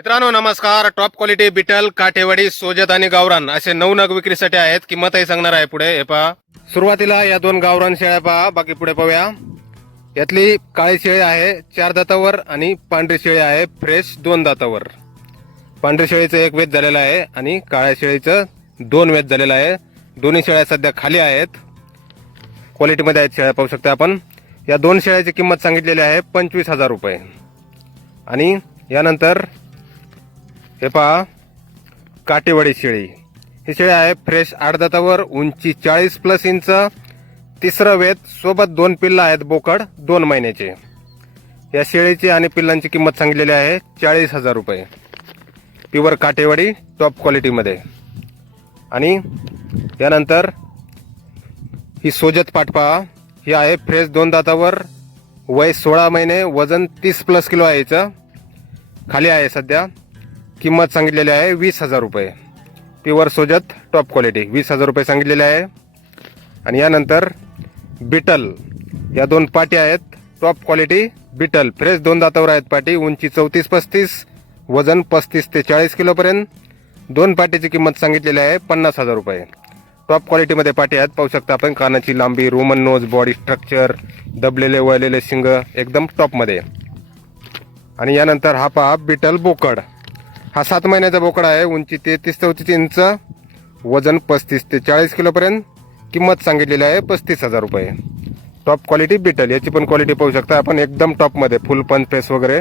मित्रांनो नमस्कार. Top quality Beetal Kathewadi Sojat आणि गावरान असे नऊ नग विक्रीसाठी आहेत. किंमतही सांगणार आहे पुढे. हे पहा. सुरुवातीला या दोन गावरान शेळ्या पहा. बाकी पुढे पाहूया. यातली काळी शेळी आहे चार दातावर आणि पांढरी शेळी आहे फ्रेश दोन दातावर. पांढरी शेळीचं एक वेध झालेलं आहे आणि काळ्या शेळीचं दोन वेध झालेलं आहे. दोन्ही शेळ्या सध्या खाली आहेत. क्वालिटीमध्ये आहेत शेळ्या पाहू शकता आपण. या दोन शेळ्याची किंमत सांगितलेली आहे पंचवीस हजार रुपये. आणि यानंतर हे पहा. काटेवाडी शेळी. ही शेळी आहे फ्रेश आठ दातावर उंची चाळीस प्लस इंच तिसरं वेत सोबत दोन पिल्लं आहेत बोकड दोन महिन्याचे. या शेळीची आणि पिल्लांची किंमत सांगितलेली आहे चाळीस हजार रुपये. प्युअर काटेवाडी टॉप क्वालिटीमध्ये आणि यानंतर ही सोजत पाठपा ही आहे फ्रेश दोन दातावर वय सोळा महिने वजन तीस प्लस किलो आहे याचं खाली आहे सध्या. किंमत सांगितलेली आहे वीस हजार रुपये. Pure Sojat top quality. वीस हजार रुपये सांगितलेले आहे. आणि यानंतर बिटल. या दोन पाट्या आहेत. Top quality beetle. फ्रेश दोन दातावर आहेत पाटी. उंची चौतीस पस्तीस वजन पस्तीस ते चाळीस किलोपर्यंत दोन पाटीची किंमत सांगितलेली आहे पन्नास हजार रुपये. टॉप क्वालिटीमध्ये पाटी आहेत. पाहू शकता आपण कानाची लांबी रोमन नोज बॉडी स्ट्रक्चर दबलेले वळलेले शिंग एकदम टॉपमध्ये. आणि यानंतर हा पहा बिटल बोकड. हा सात महिन्याचा बोकडा आहे उंची तेहतीस चौतीस इंच वजन पस्तीस ते चाळीस किलोपर्यंत किंमत सांगितलेली आहे पस्तीस हजार रुपये. टॉप क्वालिटी बिटल याची पण क्वालिटी पाहू शकता आपण एकदम टॉपमध्ये फुल पंच फेस वगैरे.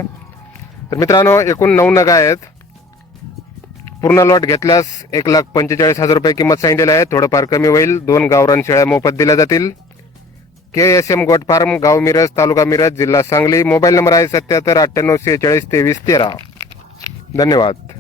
तर मित्रांनो एकूण नऊ नगा आहेत. पूर्ण लॉट घेतल्यास एक लाख पंचेचाळीस हजार रुपये किंमत सांगितलेली आहे. थोडंफार कमी होईल. दोन गावरान शेळ्या मोफत दिल्या जातील. K S M goat farm गाव मिरज तालुका मिरज जिल्हा सांगली. मोबाईल नंबर आहे सत्याहत्तर अठ्ठ्याण्णव सेहेचाळीस तेवीस तेरा. धन्यवाद.